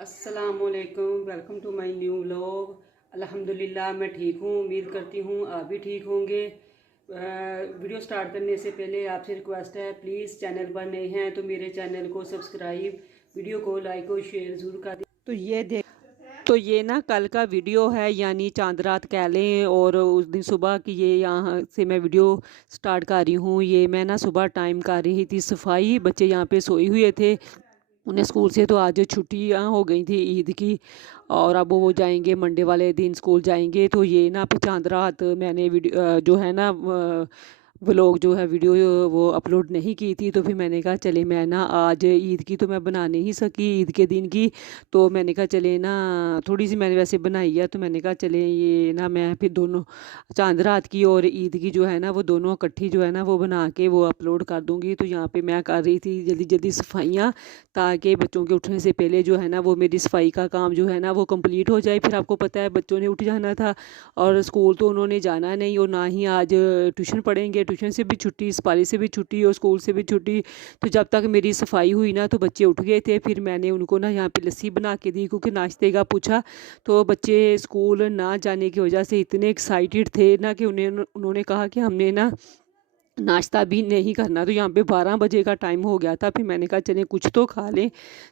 अस्सलामुअलैकुम, welcome to my new vlog. अल्हम्दुलिल्लाह मैं ठीक हूँ, उम्मीद करती हूँ आप भी ठीक होंगे। वीडियो स्टार्ट करने से पहले आपसे रिक्वेस्ट है, प्लीज़ चैनल पर नए हैं तो मेरे चैनल को सब्सक्राइब, वीडियो को लाइक और शेयर ज़रूर कर दें। तो ये ना कल का वीडियो है, यानी चांद रात कह लें, और उस दिन सुबह की ये यहाँ से मैं वीडियो स्टार्ट कर रही हूँ। ये मैं ना सुबह टाइम कर रही थी सफाई, बच्चे यहाँ पे सोए हुए थे। उन्हें स्कूल से तो आज छुट्टियाँ हो गई थी ईद की, और अब वो जाएंगे मंडे वाले दिन स्कूल जाएंगे। तो ये ना फिर चांद रात मैंने वीडियो जो है ना व्लॉग जो है वीडियो वो अपलोड नहीं की थी। तो फिर मैंने कहा चले मैं ना आज ईद की तो मैं बना नहीं सकी ईद के दिन की, तो मैंने कहा चले ना थोड़ी सी मैंने वैसे बनाई है, तो मैंने कहा चले ये ना मैं फिर दोनों चांद रात की और ईद की जो है ना वो दोनों इकट्ठी जो है ना वो बना के वो अपलोड कर दूँगी। तो यहाँ पे मैं कर रही थी जल्दी जल्दी सफाइयाँ, ताकि बच्चों के उठने से पहले जो है ना वो मेरी सफाई का काम जो है ना वो कंप्लीट हो जाए। फिर आपको पता है बच्चों ने उठ जाना था, और स्कूल तो उन्होंने जाना नहीं, और ना ही आज ट्यूशन पढ़ेंगे। ट्यूशन से भी छुट्टी, सफारी से भी छुट्टी और स्कूल से भी छुट्टी। तो जब तक मेरी सफाई हुई ना तो बच्चे उठ गए थे। फिर मैंने उनको ना यहाँ पे लस्सी बना के दी, क्योंकि नाश्ते का पूछा तो बच्चे स्कूल ना जाने की वजह से इतने एक्साइटेड थे ना कि उन्होंने कहा कि हमने ना नाश्ता भी नहीं करना। तो यहाँ पे 12 बजे का टाइम हो गया था। फिर मैंने कहा चलें कुछ तो खा लें।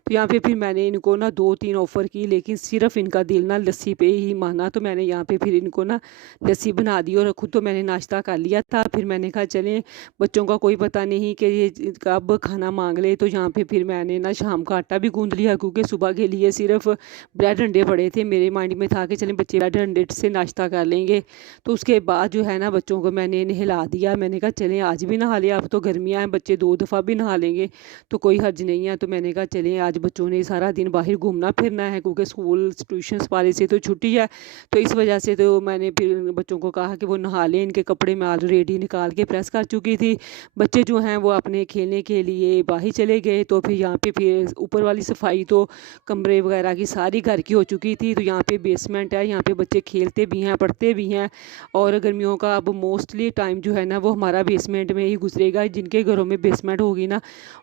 तो यहाँ पे फिर मैंने इनको ना 2-3 ऑफ़र की, लेकिन सिर्फ इनका दिल ना लस्सी पे ही माना। तो मैंने यहाँ पे फिर इनको ना लस्सी बना दी, और खुद तो मैंने नाश्ता कर लिया था। फिर मैंने कहा चलें, बच्चों का कोई पता नहीं कि ये कब खाना मांग ले। तो यहाँ पे फिर मैंने ना शाम का आटा भी गूँध लिया, क्योंकि सुबह के लिए सिर्फ ब्रेड अंडे पड़े थे। मेरे माइंड में था कि चलें बच्चे ब्रेड अंडे से नाश्ता कर लेंगे। तो उसके बाद जो है ना बच्चों को मैंने नहला दिया। मैंने कहा चलें आज भी नहा लिया, अब तो गर्मियाँ हैं, बच्चे 2 दफ़ा भी नहा लेंगे तो कोई हर्ज नहीं है। तो मैंने कहा चलें आज बच्चों ने सारा दिन बाहर घूमना फिरना है, क्योंकि स्कूल ट्यूशन वाले से तो छुट्टी है। तो इस वजह से तो मैंने फिर बच्चों को कहा कि वो नहा लें। इनके कपड़े मैं ऑलरेडी निकाल के प्रेस कर चुकी थी। बच्चे जो हैं वो अपने खेलने के लिए बाहर चले गए। तो फिर यहाँ पे फिर ऊपर वाली सफाई तो कमरे वगैरह की सारी घर की हो चुकी थी। तो यहाँ पे बेसमेंट है, यहाँ पे बच्चे खेलते भी हैं, पढ़ते भी हैं, और गर्मियों का अब मोस्टली टाइम जो है ना वो हमारा बेसमेंट में ही गुजरेगा। जिनके घरों में बेसमेंट होगी ना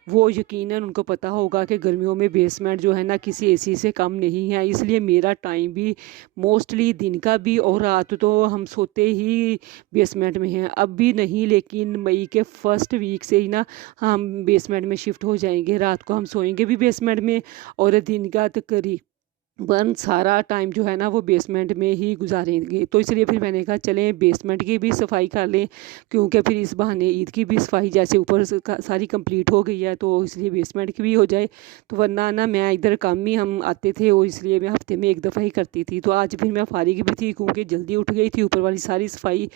वो यकीनन उनको पता होगा कि गर्मियों में बेसमेंट जो है ना किसी एसी से कम नहीं है। इसलिए मेरा टाइम भी मोस्टली दिन का भी और रात तो हम सोते ही बेसमेंट में हैं। अब भी नहीं, लेकिन मई के फर्स्ट वीक से ही ना हम बेसमेंट में शिफ्ट हो जाएंगे। रात को हम सोएंगे भी बेसमेंट में, और दिन का तकरीबन सारा टाइम जो है ना वो बेसमेंट में ही गुजारेंगे। तो इसलिए फिर मैंने कहा चलें बेसमेंट की भी सफाई कर लें, क्योंकि फिर इस बहाने ईद की भी सफाई जैसे ऊपर सारी कंप्लीट हो गई है, तो इसलिए बेसमेंट की भी हो जाए। तो वरना ना मैं इधर कम ही हम आते थे, और इसलिए मैं हफ्ते में एक दफ़ा ही करती थी। तो आज फिर मैं फारिग भी थी, क्योंकि जल्दी उठ गई थी। ऊपर वाली सारी सफाई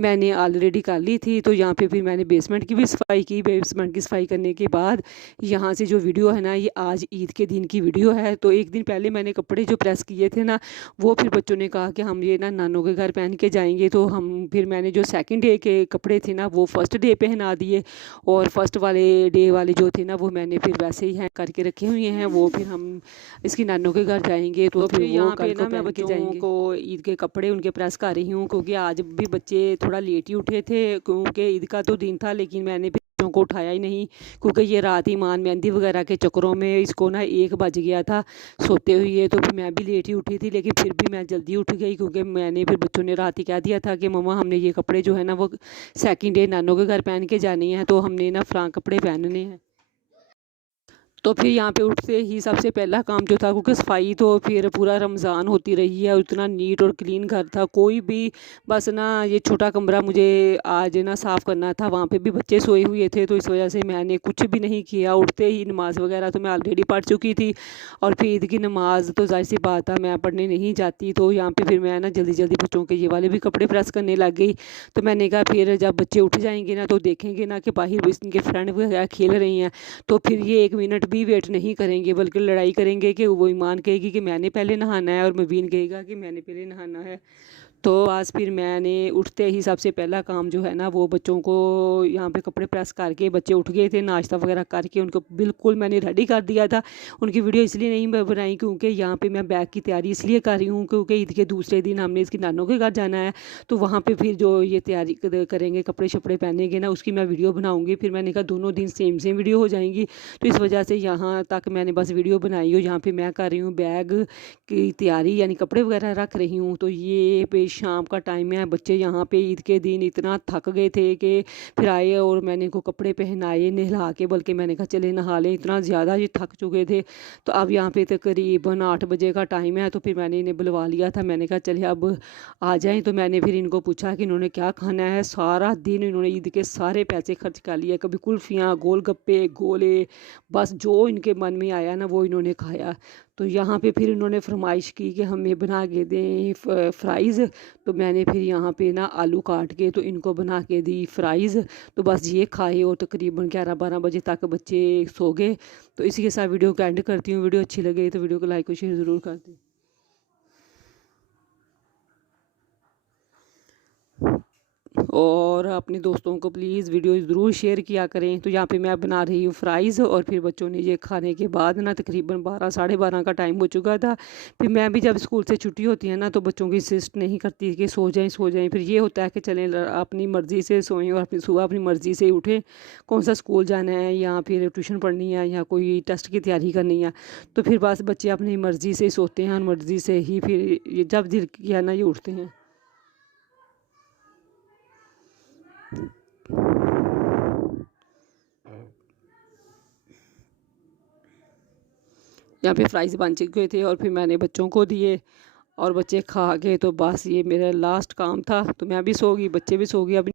मैंने ऑलरेडी कर ली थी। तो यहाँ पे फिर मैंने बेसमेंट की भी सफाई की। बेसमेंट की सफाई करने के बाद यहाँ से जो वीडियो है ना ये आज ईद के दिन की वीडियो है। तो एक दिन पहले मैंने कपड़े जो प्रेस किए थे ना वो फिर बच्चों ने कहा कि हम ये ना नानों के घर पहन के जाएंगे। तो हम फिर मैंने जो सेकंड डे के कपड़े थे ना वो फर्स्ट डे पहना दिए, और फर्स्ट वाले डे वाले जो थे ना वो मैंने फिर वैसे ही हैंग करके रखे हुए हैं। वो फिर हम इसकी नानों के घर जाएंगे। तो फिर यहाँ पे ना मैं बच्चों को ईद के कपड़े उनके प्रेस कर रही हूँ, क्योंकि आज भी बच्चे थोड़ा लेट ही उठे थे, क्योंकि ईद का तो दिन था। लेकिन मैंने बच्चों को उठाया ही नहीं, क्योंकि ये रात ईमान मेहंदी वगैरह के चक्करों में इसको ना 1 बज गया था सोते हुए। तो फिर मैं भी लेट ही उठी थी, लेकिन फिर भी मैं जल्दी उठ गई, क्योंकि मैंने फिर बच्चों ने रात ही कह दिया था कि मम्मा हमने ये कपड़े जो है ना वो सेकंड डे नानों के घर पहन के जाने हैं, तो हमने ना फ्राक कपड़े पहनने हैं। तो फिर यहाँ पे उठते ही सबसे पहला काम जो था, क्योंकि सफाई तो फिर पूरा रमज़ान होती रही है, उतना नीट और क्लीन घर था कोई भी। बस ना ये छोटा कमरा मुझे आज ना साफ़ करना था, वहाँ पे भी बच्चे सोए हुए थे, तो इस वजह से मैंने कुछ भी नहीं किया। उठते ही नमाज़ वगैरह तो मैं ऑलरेडी पढ़ चुकी थी, और फिर ईद की नमाज़ तो ज़ाहिर सी बात है मैं पढ़ने नहीं जाती। तो यहाँ पे फिर मैं ना जल्दी जल्दी बच्चों के ये वाले भी कपड़े प्रेस करने लग गई। तो मैंने कहा फिर जब बच्चे उठ जाएंगे ना तो देखेंगे ना कि बाहर इनके फ्रेंड वगैरह खेल रही हैं, तो फिर ये 1 मिनट भी वेट नहीं करेंगे, बल्कि लड़ाई करेंगे कि वो ईमान कहेगी कि मैंने पहले नहाना है, और मुबीन कहेगा कि मैंने पहले नहाना है। तो आज फिर मैंने उठते ही सबसे पहला काम जो है ना वो बच्चों को यहाँ पे कपड़े प्रेस करके, बच्चे उठ गए थे, नाश्ता वगैरह करके उनको बिल्कुल मैंने रेडी कर दिया था। उनकी वीडियो इसलिए नहीं बनाई क्योंकि यहाँ पे मैं बैग की तैयारी इसलिए कर रही हूँ क्योंकि ईद के दूसरे दिन हमने इसकी नानों के घर जाना है, तो वहाँ पर फिर जो ये तैयारी करेंगे, कपड़े शपड़े पहनेंगे ना, उसकी मैं वीडियो बनाऊँगी। फिर मैंने कहा दोनों दिन सेम वीडियो हो जाएंगी, तो इस वजह से यहाँ तक मैंने बस वीडियो बनाई हो। यहाँ पर मैं कर रही हूँ बैग की तैयारी, यानी कपड़े वगैरह रख रही हूँ। तो ये पे शाम का टाइम है, बच्चे यहाँ पे ईद के दिन इतना थक गए थे कि फिर आए और मैंने इनको कपड़े पहनाए नहला के, बल्कि मैंने कहा चले नहा लें, इतना ज़्यादा ये थक चुके थे। तो अब यहाँ पे तकरीबन 8 बजे का टाइम है, तो फिर मैंने इन्हें बुलवा लिया था। मैंने कहा चलिए अब आ जाएं। तो मैंने फिर इनको पूछा कि इन्होंने क्या खाना है। सारा दिन इन्होंने ईद के सारे पैसे खर्च कर लिए, कभी कुल्फियाँ, गोलगप्पे, गोले, बस जो इनके मन में आया ना वो इन्होंने खाया। तो यहाँ पे फिर इन्होंने फरमाइश की कि हमें बना के दें फ्राइज़। तो मैंने फिर यहाँ पे ना आलू काट के तो इनको बना के दी फ्राइज़। तो बस ये खाए और तकरीबन 11-12 बजे तक बच्चे सो गए। तो इसी के साथ वीडियो को एंड करती हूँ। वीडियो अच्छी लगे तो वीडियो को लाइक और शेयर ज़रूर कर दें। और अपने दोस्तों को प्लीज़ वीडियो ज़रूर शेयर किया करें। तो यहाँ पे मैं बना रही हूँ फ्राइज़, और फिर बच्चों ने ये खाने के बाद ना तकरीबन 12 साढ़े 12 का टाइम हो चुका था। फिर मैं भी जब स्कूल से छुट्टी होती है ना तो बच्चों की इंसिस्ट नहीं करती कि सो जाएं। फिर ये होता है कि चलें अपनी मर्ज़ी से सोएं और अपनी सुबह अपनी मर्ज़ी से उठें, कौन सा स्कूल जाना है या फिर ट्यूशन पढ़नी है या कोई टेस्ट की तैयारी करनी है। तो फिर बस बच्चे अपनी मर्ज़ी से सोते हैं और मर्ज़ी से ही फिर ये जब दिल किया ना ये उठते हैं। यहाँ पे फ्राइज़ बन चुके थे और फिर मैंने बच्चों को दिए और बच्चे खा गए। तो बस ये मेरा लास्ट काम था। तो मैं भी सो गई, बच्चे भी सो गए। अब